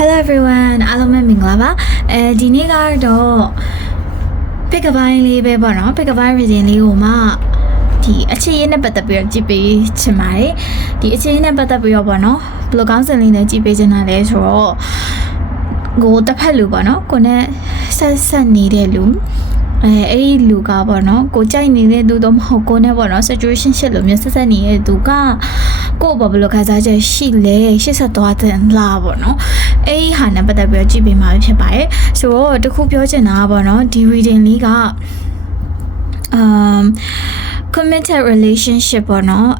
Hello everyone အားလုံးပဲမင်္ဂလာပါဒီနေ့ကတော့ pick a line လေးပဲပေါ့နော် pick a line reading လေးကိုမှဒီအခြေရေးနဲ့ပတ်သက်ပြီးတော့ကြည့်ပေးချင်ပါတယ်ဒီအခြေရေးနဲ့ပတ်သက်ပြီးတော့ပေါ့နော်ဘယ်လိုကောင်းစင်လေးနဲ့ကြည့်ပေးချင်တာလဲဆိုတော့ကိုတစ်ဖက်လူပေါ့နော်ကိုနဲ့ဆက်နေတဲ့လူအဲ့ဒီလူကပေါ့နော်ကိုကြိုက်နေတဲ့သူတော့မဟုတ်ကိုနဲ့ပေါ့နော် situation ရှစ်လိုမျိုးဆက်နေတဲ့သူကကိုဘယ်လိုခံစားချက်ရှိလဲရှစ်ဆက်သွားတဲ့လားပေါ့နော်အဲ့ဒီဟာနဲ့ပတ်သက်ပြီးကြည့်ပေးမှာဖြစ်ပါတယ်ဆိုတော့တခုပြောချင်တာကပေါ့နော်ဒီ reading လေးကcommitted relationship ပေါ့နော်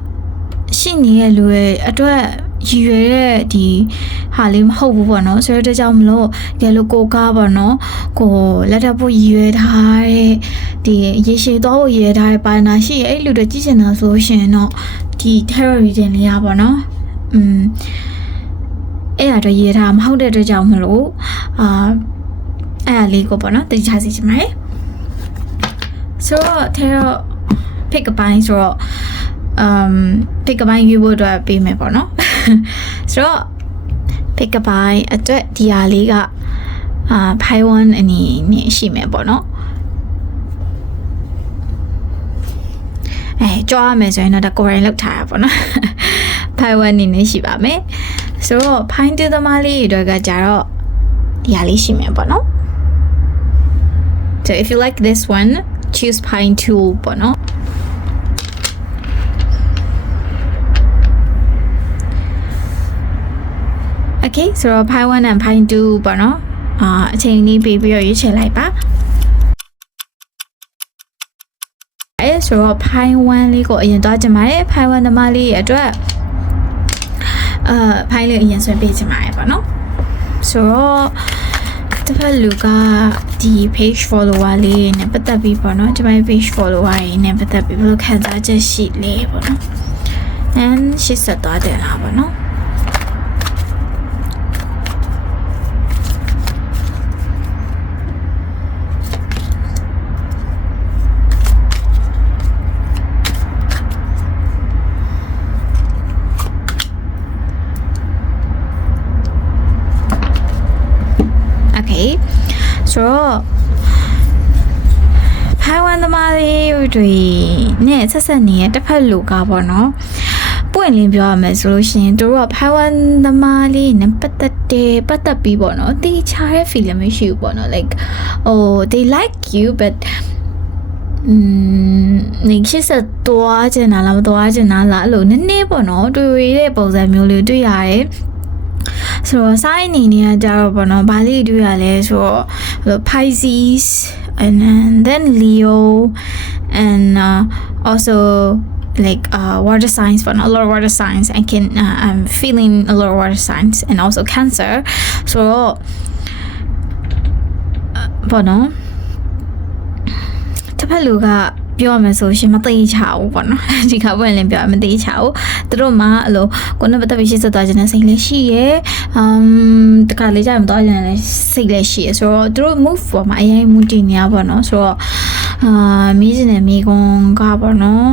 ရှိနေတဲ့လူရဲ့အတွက်ရည်ရွယ်တဲ့ဒီဟာလေးမဟုတ်ဘူးပေါ့နော်ဆိုတော့ကြောင့်မလို့ကြလို့ကိုကားပေါ့နော်ကိုလက်ထပ်ဖို့ရည်ရွယ်ထားတဲ့ဒီရေရှည်သွားဖို့ရည်ရွယ်ထားတဲ့ပါနာရှိရဲ့အဲ့လူတွေကြည့်ချင်တာဆိုရှင်တော့ဒီ tarot reading လေးရပါတော့အဲ့အတော့ရည်ထားမဟုတ်တဲ့အတွက်ကြောင့်မလို့အဲ့အလေးကိုပေါ့နော်တတိချစီချင်ပါတယ်ဆိုတော့ tarot pick a point ဆိုတော့pick a point ယူဖို့အတွက်ပေးမယ်ပေါ့နော်ဆိုတော့ pick a point အတွက်ဒီဟာလေးကpie one အနေနဲ့ရှိမယ်ပေါ့နော်ကြွားမယ်ဆိုရင်တော့ကိုယ်ရင်လောက်ထားရပါတော့pie one အနေနဲ့ရှိပါမယ်ဆိုတော့ pine တူသမားလေးတွေကကြတော့ဒီဟာလေးရှိမယ်ပေါ့နော် so if you like this one choose pine tool ပေါ့နော်Okay, so pine 1 and pine 2ပေါ့နော်အချိန်လေးပေးပြီးတော့ရွေးချယ်လိုက်ပါအဲ့ဆိုတော့ pine 1လေးကိုအရင်သွားကြမှာလေ pine 1သမားလေးရဲ့အတွက်pine လေးအရင်ဆွဲပေးကြမှာလေပေါ့နော်ဆိုတော့တစ်ဖက်လူကဒီ page follower လေးနဲ့ပတ်သက်ပြီးပေါ့နော်ဒီ page follower လေးနဲ့ပတ်သက်ပြီးဘယ်လိုခံစားချက်ရှိလဲပေါ့နော် and ရှစ်ဆက်သွားတယ်လားပေါ့နော်ဆိုတော့ဖိုင်ဝမ်သမားလေးတွေနဲ့ဆက်နေတဲ့တစ်ဖက်လူကပေါ့နော်ပွင့်လင်းပြောရမယ်ဆိုလို့ရှိရင်တို့ကဖိုင်ဝမ်သမားလေးနဲ့ပတ်သက်ပြီးပေါ့နော်တေချာတဲ့ feeling မရှိဘူးပေါ့နော် like they like you but နေရှိစသွားချင်တာလားမသွားချင်တာလားအဲ့လိုနည်းနည်းပေါ့နော်တွေ့ရတဲ့ပုံစံမျိုးလေးတွေ့ရတယ်ဆိုတော့ sign အနေနဲ့ကြတော့ပေါ့နော်ဘာလေးတွေ့ရလဲဆိုတော့ Pisces and then Leo and also like water signs but a lot of water signs I'm feeling a lot of water signs and also Cancer so ပေါ့နော်တစ်ဖက်လူကပြောရမယ်ဆိုရှင်မသိချဘူးပေါ့နော်ဒီခါပွင့်လင်းပြောမသိချဘူးသူတို့မှအဲ့လိုကိုနဲ့ပတ်သက်ပြီးရှင်းဆက်သွားခြင်းနဲ့စိတ်လည်းရှိရဲတခါလေးကြာမသွားခြင်းနဲ့စိတ်လည်းရှိရဲဆိုတော့သူတို့ move ပေါ်မှာအရင်မူတည်နေရပေါ့နော်ဆိုတော့မိခြင်းနဲ့မိကွန်ကပေါ့နော်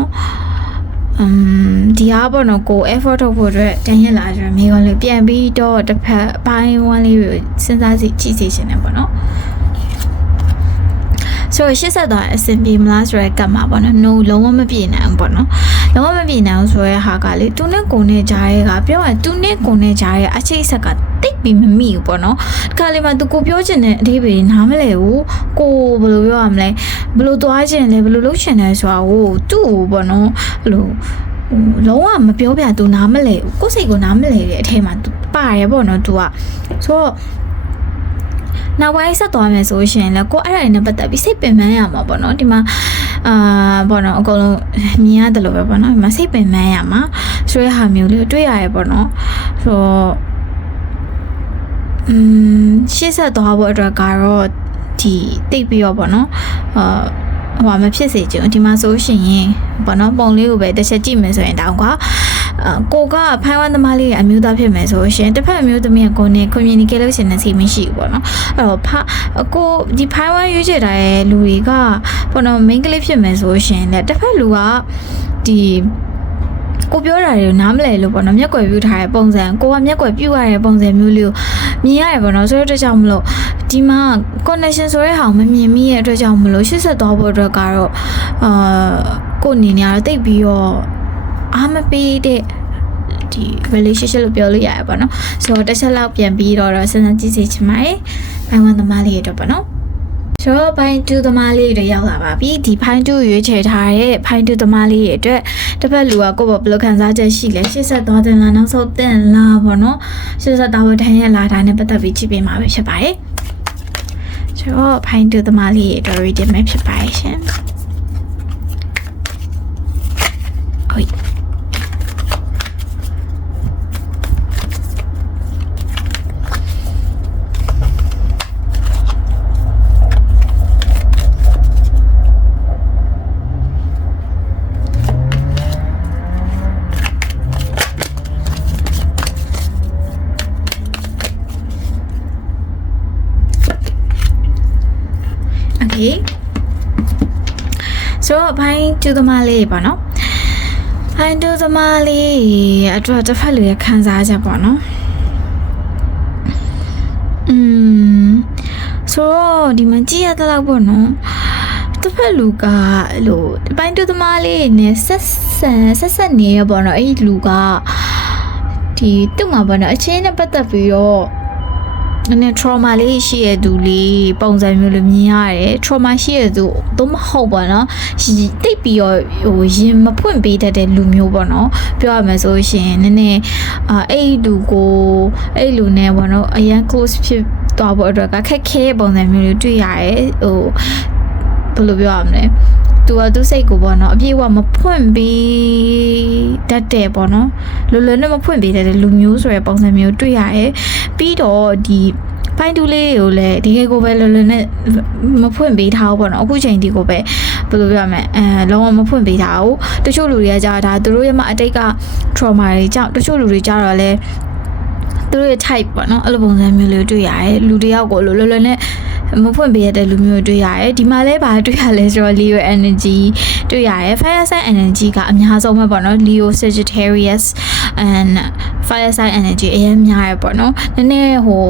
ဒီအားပေါ့နော်ကို effort ထုတ်ဖို့အတွက်တန်ရလာကြတယ်မိကွန်လေးပြန်ပြီးတော့တစ်ဖက်ပိုင်းဝမ်းလေးကိုစဉ်းစားကြည့်စေချင်တယ်ပေါ့နော်ဆိုတော့ရှစ်ဆက်သွားအဆင်ပြေမလားဆိုရဲကတ်မှာပေါ့နော် no လုံးဝမပြေနိုင်ဘူးပေါ့နော်လုံးဝမပြေနိုင်ဘူးဆိုရဲဟာကလေသူနဲ့ကိုနဲ့ကြားရဲကပြောရသူနဲ့ကိုနဲ့ကြားရဲအချိတ်ဆက်ကတိတ်ပြီးမမိဘူးပေါ့နော်ဒီခါလေးမှာသူကိုပြောချင်တဲ့အဓိပ္ပာယ်နားမလဲဘူးကိုဘယ်လိုပြောရမလဲဘယ်လိုသွားချင်လဲဘယ်လိုလုပ်ချင်လဲဆိုတာကိုသူ့ကိုပေါ့နော်အဲ့လိုလုံးဝမပြောပြသူနားမလဲဘူးကိုယ်စိတ်ကိုနားမလဲတဲ့အထဲမှာသူပါရဲပေါ့နော်သူကဆိုတော့နောက်ပိုင်းဆက်သွားမယ်ဆိုရှင်လည်းကိုအဲ့ဒါနဲ့ပတ်သက်ပြီးစိတ်ပင်ပန်းရမှာပေါ့နော်ဒီမှာပေါ့နော်အကုန်လုံးမြင်ရတယ်လို့ပဲပေါ့နော်ဒီမှာစိတ်ပင်ပန်းရမှာဆိုရဟာမျိုးလေးတွေ့ရရဲပေါ့နော်ဆိုတော့ရှေ့ဆက်သွားဖို့အတွက်ကတော့ဒီတိတ်ပြီးတော့ပေါ့နော်ဟိုမဖြစ်စေချင်ဒီမှာဆိုရှင်ရင်ပေါ့နော်ပုံလေးကိုပဲတစ်ချက်ကြည့်မယ်ဆိုရင်တောင်ကကိုကဖိုင်ဝမ်သမားလေးအမျိုးသားဖြစ်မယ်ဆိုရှင်တစ်ဖက်အမျိုးသမီးကကိုနဲ့ communicate လုပ်ရှင်တဲ့စီမရှိဘူးပေါ့နော်အဲ့တော့ကိုဒီဖိုင်ဝမ်ရွေးချယ်ထားတဲ့လူတွေကပေါ့နော် main ကလေးဖြစ်မယ်ဆိုရှင်လည်းတစ်ဖက်လူကဒီ ကိုပြောတာတွေနားမလဲလို့ပေါ့နော်မျက်ကွယ်ပြုထားတဲ့ပုံစံကိုကမျက်ကွယ်ပြုရတဲ့ပုံစံမျိုးလေးကိုမြင်ရတယ်ပေါ့နော်ဆိုတော့ကြောင့်မလို့ဒီမှာ connection ဆိုတဲ့ဟာကိုမမြင်မိရဲ့အတွက်ကြောင့်မလို့ရှေ့ဆက်သွားဖို့အတွက်ကတော့ကိုအနေနဲ့ကတော့တိတ်ပြီးတော့အားမပေးတဲ့ဒီ relationship လို့ပြောလို့ရရပါတော့ဆိုတော့တစ်ချက်လောက်ပြန်ပြီးတော့စဉ်းစားကြည့်စေချင်ပါတယ်ဘိုင်1သမားလေးအတွက်ပေါ့နော်ဆိုတော့ဘိုင်2သမားလေးတွေရောက်လာပါပြီဒီဘိုင်2ရွေးချယ်ထားတဲ့ဘိုင်2သမားလေးတွေအတွက်တစ်ဖက်လူကကိုယ့်ဘယ်လိုခံစားချက်ရှိလဲရှေ့ဆက်သွားတင်လားနောက်ဆုံးတင်လားပေါ့နော်ရှေ့ဆက်သွားဖို့ထမ်းရလာတာနဲ့ပတ်သက်ပြီးကြည့်ပေးမှာပဲဖြစ်ပါတယ်ဆိုတော့ဘိုင်2သမားလေးတွေအတွက် reading ပဲဖြစ်ပါတယ်ရှင်ဟုတ် ဆိုတော့ဘိုင်း2သမားလေးပေါ့နော်ဘိုင်း2သမားလေးအတွက်တစ်ဖက်လူရဲ့ခံစားချက်ပေါ့နော်ဆိုတော့ဒီမှာကြည့်ရတဲ့လောက်ပေါ့နော်တစ်ဖက်လူကလို့ဘိုင်း2သမားလေးနဲ့ဆက်နေရပေါ့နော်အဲ့ဒီလူကဒီသူ့မှာပေါ့နော်အချင်းနဲ့ပတ်သက်ပြီးတော့နည်းနည်း trauma လေးရှိရသူလေးပုံစံမျိုးလိုမြင်ရတယ် trauma ရှိရသူတော့မဟုတ်ပါနော်တိတ်ပြီးတော့ဟိုရင်မဖွင့်ပေးတတ်တဲ့လူမျိုးပေါ့နော်ပြောရမယ်ဆိုရှင်နည်းနည်းအဲ့လူကိုအဲ့လူနဲ့ပေါ့နော်အရန် close ဖြစ်သွားဖို့အတွက်ကခက်ခဲပုံစံမျိုးလေးတွေ့ရတယ်ဟိုဘယ်လိုပြောရမလဲသူကသူ့စိတ်ကိုပေါ့နော်အပြည့်အဝမဖွင့်ပေးတတ်တယ်ပေါ့နော်လွယ်လွယ်နဲ့မဖွင့်ပေးတတ်တဲ့လူမျိုးဆိုတဲ့ပုံစံမျိုးတွေ့ရတယ်ပြီးတော့ဒီဘိုင်းတူလေးကိုလည်းဒီကိုပဲလွယ်လွယ်နဲ့မဖွင့်ပေးထားဘူးပေါ့နော်အခုချိန်ဒီကိုပဲဘယ်လိုပြောရမလဲလုံးဝမဖွင့်ပေးထားဘူးတချို့လူတွေကကြာတာသူတို့ရဲ့မအတိတ်က trauma တွေကြောင့်တချို့လူတွေကြာတော့လဲသူတို့ရဲ့ type ပေါ့နော်အဲ့လိုပုံစံမျိုးလေးတွေ့ရတယ်လူတယောက်ကိုလွယ်လွယ်နဲ့မဖွင့်ပေးရတဲ့လူမျိုးတွေ့ရတယ်ဒီမှာလဲဗာတွေ့ရလဲဆိုတော့ Leo energy တွေ့ရတယ် Fire sign energy ကအများဆုံးပဲပေါ့နော် Leo Sagittarius and Fire sign energy အရင်များရပေါ့နော်နည်းနည်းဟို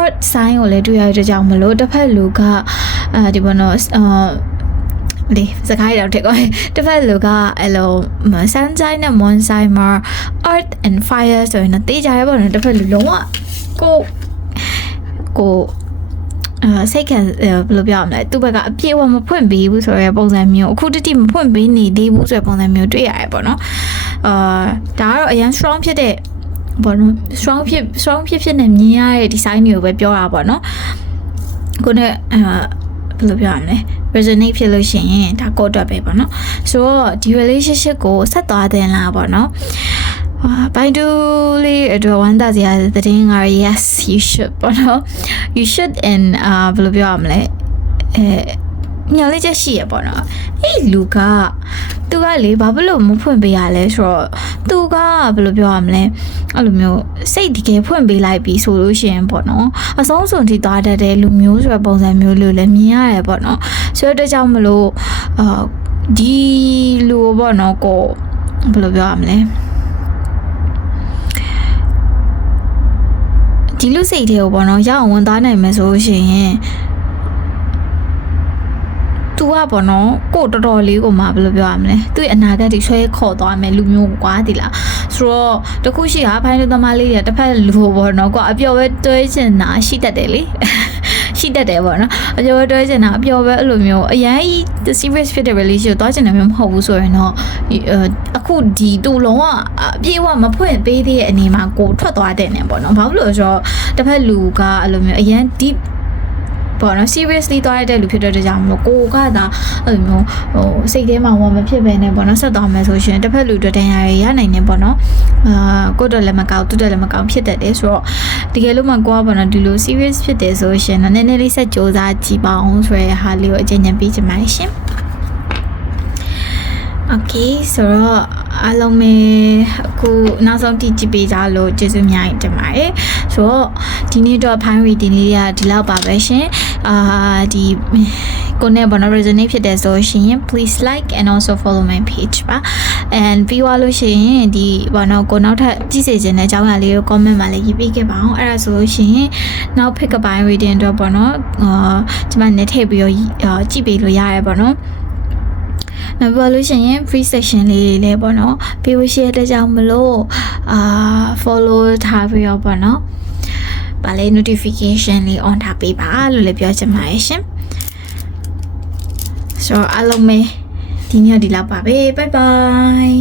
Earth sign ကိုလည်းတွေ့ရတဲ့ကြောင့်မလို့တစ်ဖက်လူကဒီပေါ့နော်လေစကားရတော့တဲ့ကောတစ်ဖက်လူကအဲ့လို sun sign နဲ့ moon sign မှာ earth and fire ဆိုရင်တော့တေးကြရပေါ့နော်တစ်ဖက်လူလုံးဝကိုစိတ်ခံဘယ်လိုပြောရမလဲသူ့ဘက်ကအပြည့်အဝမဖွင့်ပေးဘူးဆိုတဲ့ပုံစံမျိုးအခုတတိမဖွင့်ပေးနေသေးဘူးဆိုတဲ့ပုံစံမျိုးတွေ့ရတယ်ပေါ့နော်ဒါကတော့အရင် strong ဖြစ်တဲ့ပေါ့နော် strong ဖြစ်နေမြင်ရတဲ့ design တွေကိုပဲပြောတာပေါ့နော်ကိုနဲ့ဘယ်လိုပြောရမလဲ resonate ဖြစ်လို့ရှိရင်ဒါကိုအတွက်ပဲပေါ့နော်ဆိုတော့ဒီ relationship ကိုဆက်သွားတင်လာပေါ့နော်ဘိုင်ဒူလေးအတွက်ဝန်တာစရာတဲ့တင်က yes you should ပေါ့နော် you should and ဘယ်လိုပြောရမလဲညလေးချက်ရှိရပေါ့နော်အဲ့လူကသူကလေဘာလို့မဖွင့်ပေးရလဲဆိုတော့သူကဘယ်လိုပြောရမလဲအဲ့လိုမျိုးစိတ်တကယ်ဖွင့်ပေးလိုက်ပြီဆိုလို့ရှိရင်ပေါ့နော်အဆုံးစွန်ထိသွားတတ်တဲ့လူမျိုးဆိုတဲ့ပုံစံမျိုးလို့လည်းမြင်ရတယ်ပေါ့နော်ဆိုတော့ကြောင့်မလို့ဒီလူပေါ့နော်ကိုဘယ်လိုပြောရမလဲဒီလူစိတ်တွေကိုပေါ့နော်ရအောင်ဝင်သားနိုင်မယ်ဆိုရှင်သူကပေါ့နော်ကိုတော်တော်လေးကိုမှဘယ်လိုပြောရမလဲသူ့ရဲ့အနာဂတ်တွေဆွဲခေါ်သွားမယ်လူမျိုးကွာဒီလားဆိုတော့တခုရှိတာဘိုင်းလူသမားလေးတွေတစ်ဖက်လူပေါ့နော်ကွာအပျော်ပဲတွဲချင်တာရှိတတ်တယ်လေရှိတတ်တယ်ပေါ့နော်အပျော်ပဲတွဲချင်တာအပျော်ပဲအဲ့လိုမျိုးအရင် serious ဖြစ်တဲ့ relationship တွားချင်တယ်မျိုးမဟုတ်ဘူးဆိုရင်တော့အခုဒီတူလုံးကအပြေးဝမဖွင့်ပေးသေးတဲ့အနေမှာကိုထွက်သွားတဲ့နေပေါ့နော်ဘာလို့လဲဆိုတော့တစ်ဖက်လူကအဲ့လိုမျိုးအရင် deepပေါ့နော် seriously သွားရတဲ့လူဖြစ်တဲ့ကြောင့်မလို့ကိုကသာအဲ့လိုမျိုးဟိုစိတ်ထဲမှာမဖြစ်ပဲနဲ့ပေါ့နော်ဆက်သွားမယ်ဆိုရှင်တစ်ဖက်လူတွေ့တဲ့ရရနိုင်နေပေါ့နော်ကိုတော့လည်းမကောက်သူတော့လည်းမကောက်ဖြစ်တတ်တယ်ဆိုတော့တကယ်လို့မှကိုကပေါ့နော်ဒီလို serious ဖြစ်တယ်ဆိုရှင်နည်းနည်းလေးဆက်ကြိုးစားကြည့်ပါအောင်ဆိုရဟာလေးကိုအကျဉ်းချပေးချင်ပါတယ်ရှင် Okay ဆိုတော့အားလုံးပဲအခုနောက်ဆုံးကြည့်ပေးကြလို့ကျေးဇူးများတင်ပါတယ်ဆိုတော့ဒီနေ့တော့ fine reading လေးကဒီလောက်ပါပဲရှင်ဒီ ကိုနဲ့ဘောနော် resonate ဖြစ်တယ်ဆိုရှင် please like and also follow my page ပါ and ပြီးသွားလို့ရှိရင်ဒီဘောနော်ကိုနောက်ထပ်ကြည့်စေချင်တဲ့အကြောင်းအရာလေးကို comment မှာလည်းရေးပေးခဲ့ပါအောင်အဲ့ဒါဆိုလို့ရှိရင်နောက် pick up by reading တော့ဘောနော်ကျွန်မနေထည့်ပြီးတော့ကြည့်ပေးလို့ရတယ်ဘောနော်နောက်ပြောလို့ရှိရင် free section လေးလည်းပေါ့နော်ပြီးလို့ရှိရတဲ့ကြောင့်မလို့follow ထားပြီးတော့ပေါ့နော်ဗာလေ notification လေး on ထားပေးပါလို့လည်းပြောချင်ပါတယ်ရှင် so အားလုံးပဲဒီနေ့ဒီလောက်ပါပဲ bye bye